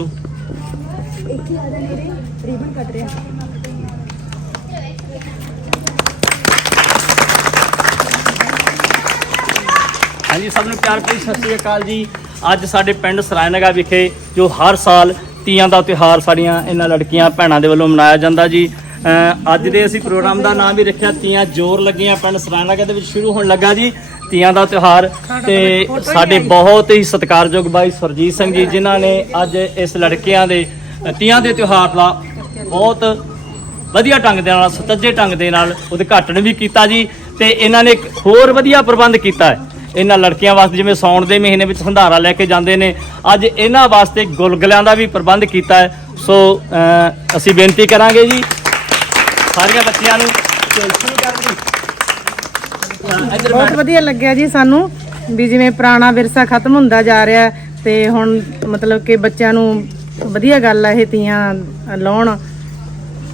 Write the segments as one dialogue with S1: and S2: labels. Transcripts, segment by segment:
S1: ਇੱਥੇ ਆ ਜਾ ਮੇਰੇ ਰਿਬਨ ਕੱਟ ਰਿਹਾ
S2: ਹਾਂਜੀ, ਸਭ ਨੂੰ ਪਿਆਰ ਭਰੀ ਸਤਿ ਸ੍ਰੀ ਅਕਾਲ ਜੀ। ਅੱਜ ਸਾਡੇ ਪਿੰਡ ਸਰਾਇਨਗਾ ਵਿਖੇ ਜੋ ਹਰ ਸਾਲ ਤੀਆਂ ਦਾ ਤਿਉਹਾਰ ਸਾਡੀਆਂ ਇਹਨਾਂ ਲੜਕੀਆਂ ਭੈਣਾਂ ਦੇ ਵੱਲੋਂ ਮਨਾਇਆ ਜਾਂਦਾ ਜੀ। ਅਹ ਅੱਜ ਦੇ ਅਸੀਂ ਪ੍ਰੋਗਰਾਮ ਦਾ ਨਾਮ ਵੀ ਰੱਖਿਆ, ਤੀਆਂ ਜੋਰ ਲੱਗੀਆਂ ਪਿੰਡ ਸਰਾਇਨਗਾ ਦੇ ਵਿੱਚ ਸ਼ੁਰੂ ਹੋਣ ਲੱਗਾ ਜੀ। ਤੀਆਂ ਦਾ ਤਿਉਹਾਰ ਤੇ ਸਾਡੇ ਬਹੁਤ ਹੀ ਸਤਿਕਾਰਯੋਗ ਬਾਈ ਸਰਜੀਤ ਸਿੰਘ ਜੀ ਜਿਨ੍ਹਾਂ ਨੇ ਅੱਜ ਇਸ ਲੜਕੀਆਂ ਦੇ ਤੀਆਂ ਦੇ ਤਿਉਹਾਰ ਦਾ ਬਹੁਤ ਵਧੀਆ ਢੰਗ ਦੇ ਨਾਲ ਸੁਚੱਜੇ ਢੰਗ ਦੇ ਨਾਲ ਉਦਘਾਟਨ ਵੀ ਕੀਤਾ ਜੀ ਤੇ ਇਹਨਾਂ ਨੇ ਇੱਕ ਹੋਰ ਵਧੀਆ ਪ੍ਰਬੰਧ ਕੀਤਾ ਹੈ। ਇਹਨਾਂ ਲੜਕੀਆਂ ਵਾਸਤੇ ਜਿਵੇਂ ਸੌਣ ਦੇ ਮਹੀਨੇ ਵਿੱਚ ਸੰਧਾਰਾ ਲੈ ਕੇ ਜਾਂਦੇ ਨੇ ਅੱਜ ਇਹਨਾਂ ਵਾਸਤੇ ਗੁਲਗੁਲਿਆਂ ਦਾ ਵੀ ਪ੍ਰਬੰਧ ਕੀਤਾ ਹੈ। ਸੋ ਅਸੀਂ ਬੇਨਤੀ ਕਰਾਂਗੇ ਜੀ ਸਾਰੀਆਂ ਬੱਚੀਆਂ ਨੂੰ ਸ਼ੁਰੂ ਕਰਨ ਦੀ
S3: ਬਹੁਤ ਵਧੀਆ ਲੱਗਿਆ ਜੀ ਸਾਨੂੰ ਵੀ ਜਿਵੇਂ ਪੁਰਾਣਾ ਵਿਰਸਾ ਖਤਮ ਹੁੰਦਾ ਜਾ ਰਿਹਾ ਤੇ ਹੁਣ ਮਤਲਬ ਕਿ ਬੱਚਿਆਂ ਨੂੰ ਵਧੀਆ ਗੱਲ ਆ ਇਹ ਤੀਆਂ ਲਾਉਣ।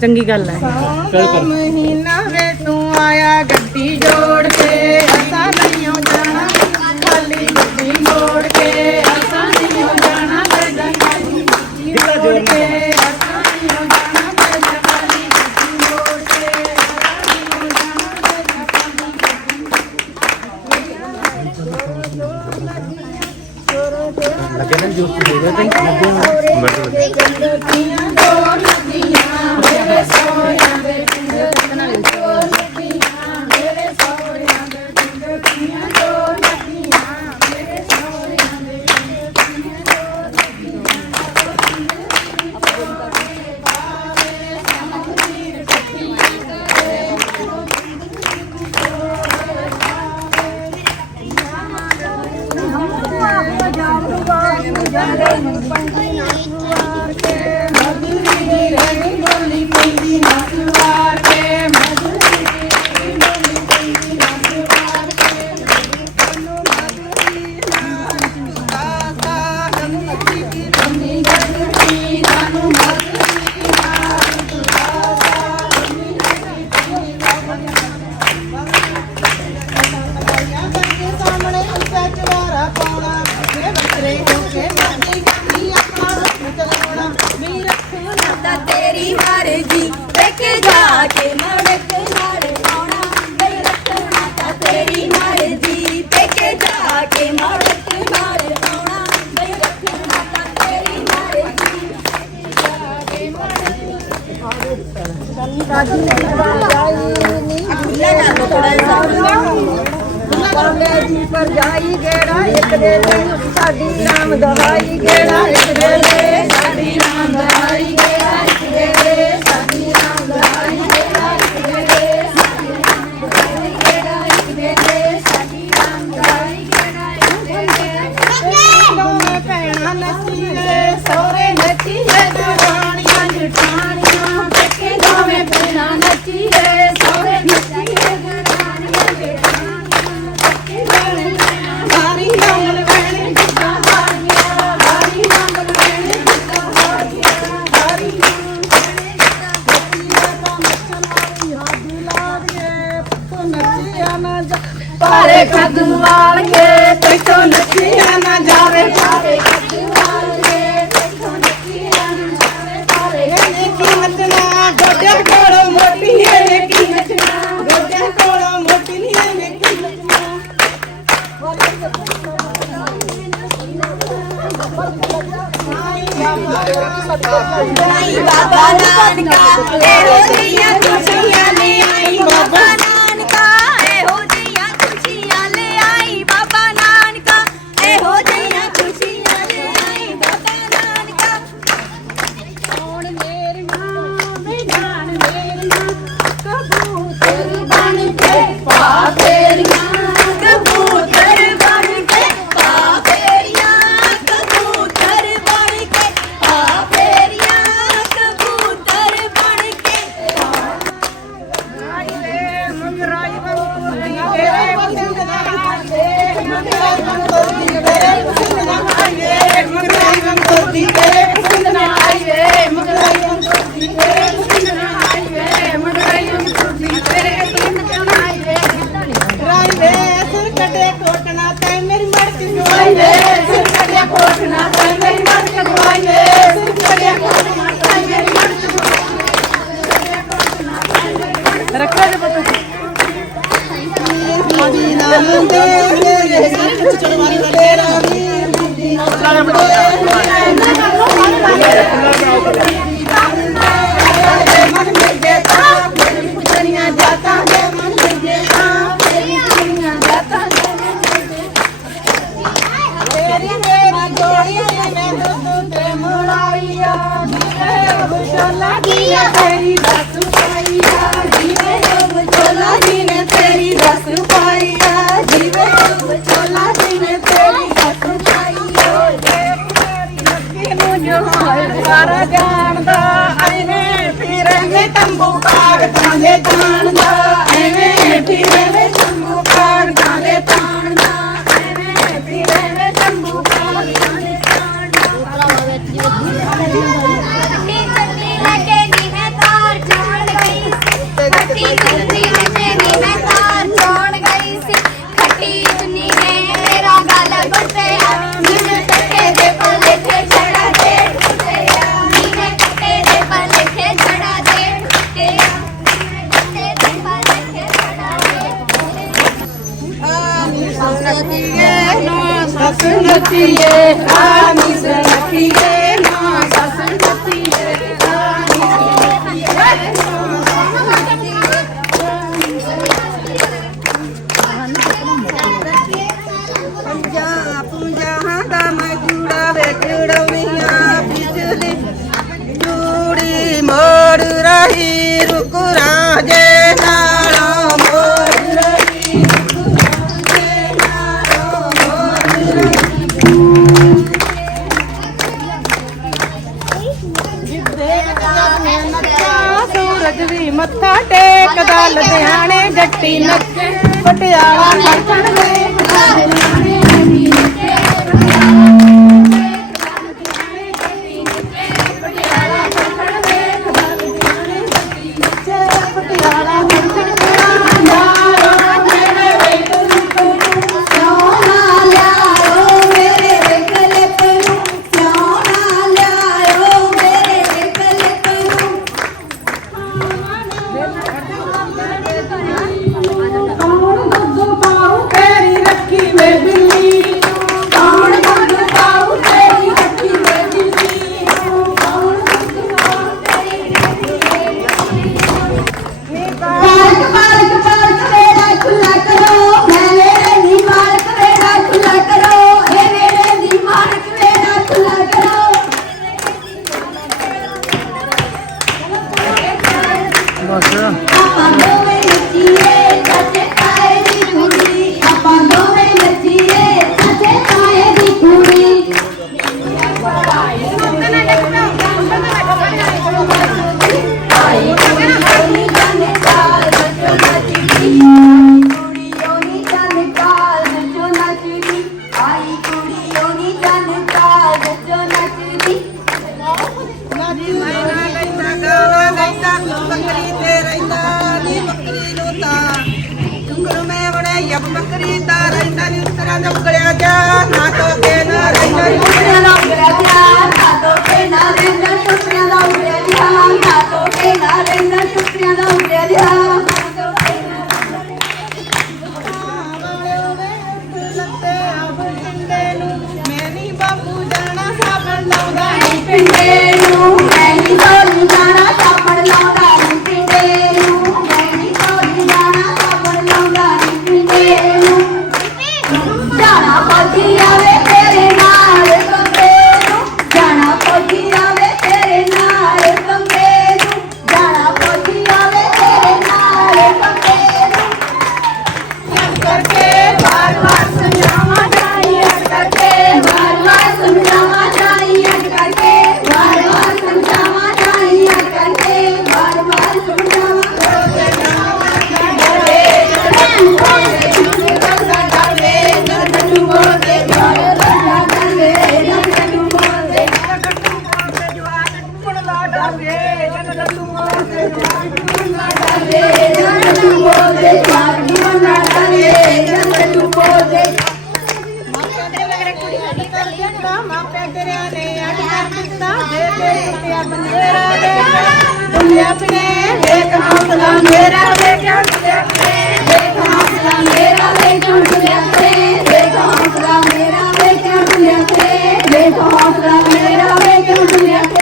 S3: ਚੰਗੀ ਗੱਲ ਹੈ। ਮਹੀਨਾ ਵੇ ਤੂੰ ਆਇਆ ਗੱਡੀ ਜੋੜ ਕੇ ਅਸਾਂ ਨਹੀਂ
S1: ਮਰਜ਼ੀ ਵੇਖ ਜਾ ਕੇ ਮੜਕ ਨਾਲ ਆਉਣਾ ਬਈ ਰੱਖਣਾ ਤਾਂ ਤੇਰੀ ਮਰਜ਼ੀ ਵੇਖ ਜਾ ਕੇ ਮੜਕ ਨਾਲ ਆਉਣਾ ਬਈ ਰੱਖਣਾ ਤਾਂ ਤੇਰੀ ਮਰਜ਼ੀ
S4: ਬਾਬੇ ਜੀ ਪਰ ਜਾਈ ਗੇੜਾ ਇੱਕ ਦੇ ਦੇ ਸਾਡੀ ਨਾਮ ਦਵਾਈ ਗੇੜਾ ਇੱਕ ਦੇ ਦੇ ਸਾਡੀ ਪਾਰੇ ਕਦੂ ਵਾਲ ਕੇ ਤੈਥੋਂ ਨੱਚਿਆ ਨਾ ਜਾਵੇ ਪਾਰੇ ਕਦੂ ਵਾਲ ਕੇ ਤੈਥੋਂ ਨੱਚਿਆ ਨਾ ਜਾਵੇ ਪਾਰੇ
S3: ਇਹਨੇ ਕੀ ਨੱਚਣਾ ਗੋਡਿਆਂ ਕੋਲੋਂ ਮੋਟੀ ਇਹਨੇ ਕੀ ਨੱਚਣਾ ਗੋਡਿਆਂ ਕੋਲੋਂ ਮੋਟੀ ਨਹੀਂ ਇਹਨੇ ਕੀ ਨੱਚਣਾ
S1: ਆਈ ਬਾਬਾ ਨਾਨਕਾ ਇਹੋ ਜਿਹੀਆਂ ਖੁਸ਼ੀਆਂ ਲੈ ਆਈ ਬਾਬਾ
S4: ਰੱਖੀਏ ਰਾਮ
S3: ਇਸ ਰੱਖੀਏ ਨਾ ਸਾਸਨ ਰੱਖੀਏ ਰਾਮ ਇਸ ਰੱਖੀਏ ਪੰਜਾਬ ਪੰਜਾਬ ਦਾ
S1: ਮੈਂ
S4: ਜੁੜਾ ਵੇ ਜੁੜਵੀਆਂ ਬਿਜਲੀ ਜੂੜੀ ਮੋੜ ਰਹੀ ਬੱਚਾ
S3: ਸੂਰਜ ਵੀ ਮੱਥਾ ਟੇਕਦਾ ਲੁਧਿਆਣੇ ਜੱਟੀ ਨੱਚੇ ਪਟਿਆਲਾ ਖੜਕਣ ਦੇ।
S1: ਲੁਧਿਆਣੇ ਜੱਟੀ ਨੱਚੇ
S4: Porque ਦਰਿਆ ਨੇ ਅੜਦਾ ਕੀਤਾ ਦੇ
S1: ਦੇ ਟੁੱਟਿਆ
S3: ਬੰਦੇਰਾ ਦੇ ਦੁਨੀਆ ਪਨੇ ਵੇਖ ਹੌਸਲਾ ਮੇਰਾ
S1: ਦੇ ਕਿਉਂ ਟੁੱਟਿਆ ਵੇਖ ਹੌਸਲਾ ਮੇਰਾ ਦੇ ਕਿਉਂ ਟੁੱਟਿਆ ਵੇਖ ਹੌਸਲਾ ਮੇਰਾ
S5: ਦੇ
S3: ਕਿਉਂ ਟੁੱਟਿਆ ਵੇਖ ਹੌਸਲਾ ਮੇਰਾ ਦੇ ਕਿਉਂ ਟੁੱਟਿਆ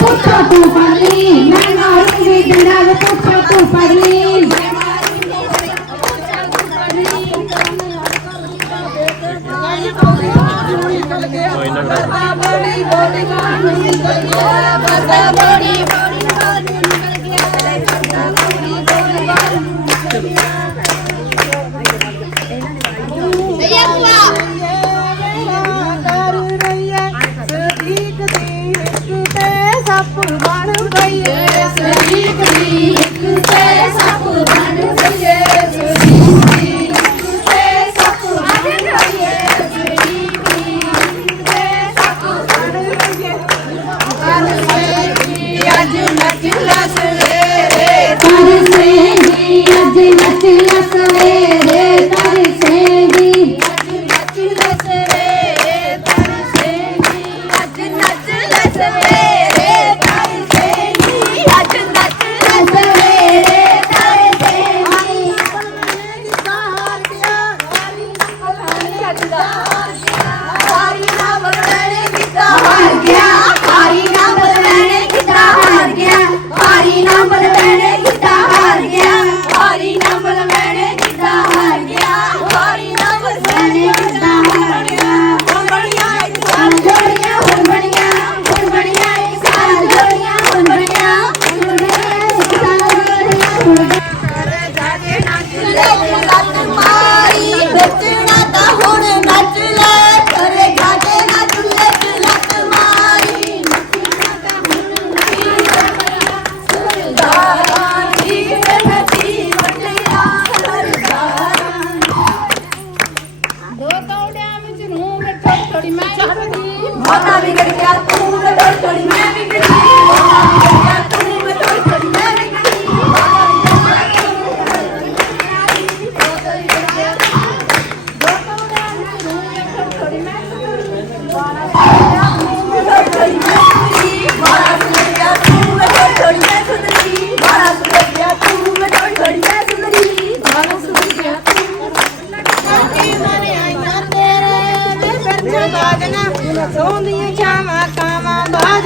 S3: పుట్టూ పల్లి నేను అరుగు దినాలు పుట్టూ పల్లి బోడి బోడి బోడి బోడి Hare
S1: Krishna. ਤੋੜਿਆ ਵਿੱਚ ਨੂੰ ਰਟੜ ਟੜੀ ਮੈਂ
S3: ਮਾਤਾ ਵਿਗੜ ਗਿਆ ਤੂੰ ਰਟੜ ਟੜੀ ਮੈਂ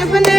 S1: happening?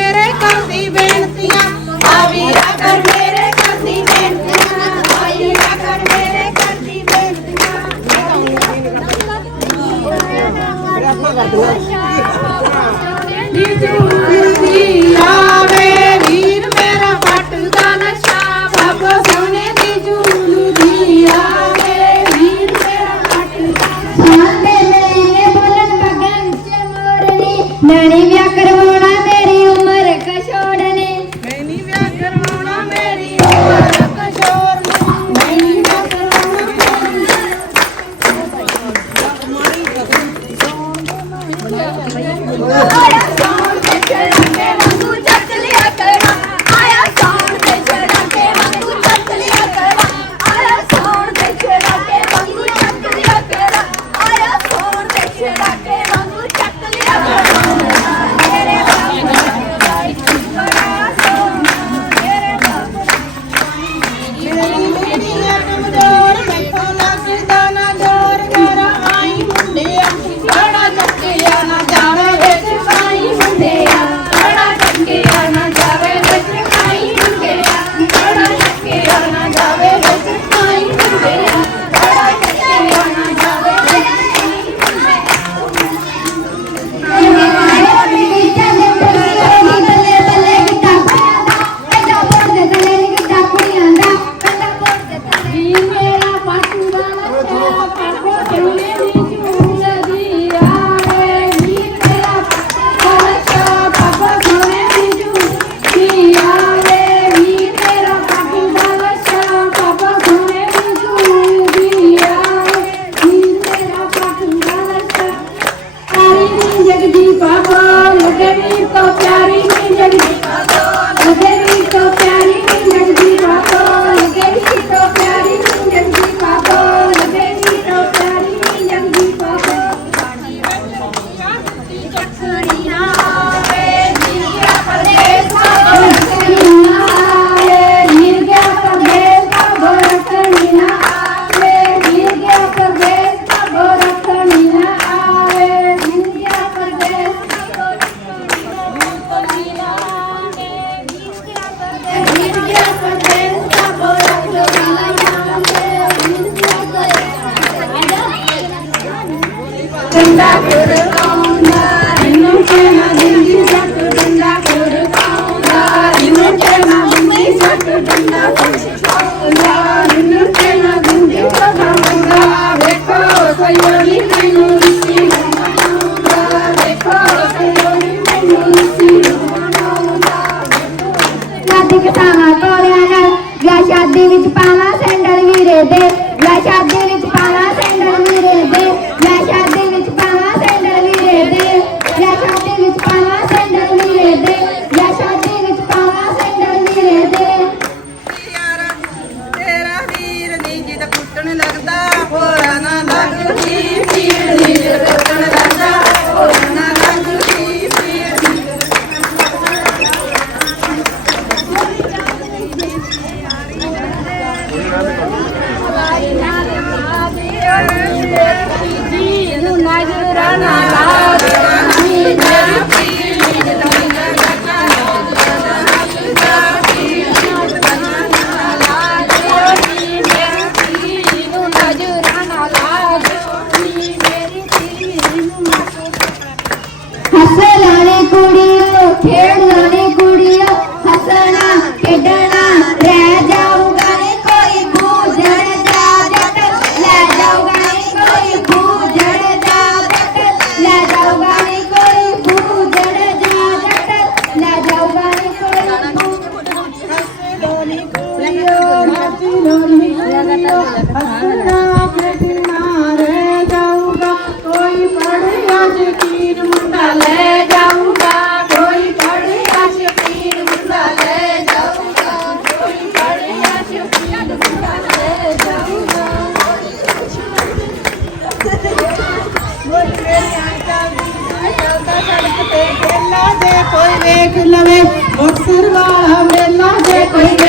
S1: ਕੋਈ
S3: ਵੇਖ ਲਵੇ ਮੁਕਸਰ ਵਾਲਾ ਮੇਲਾ ਦੇ ਕੋਈ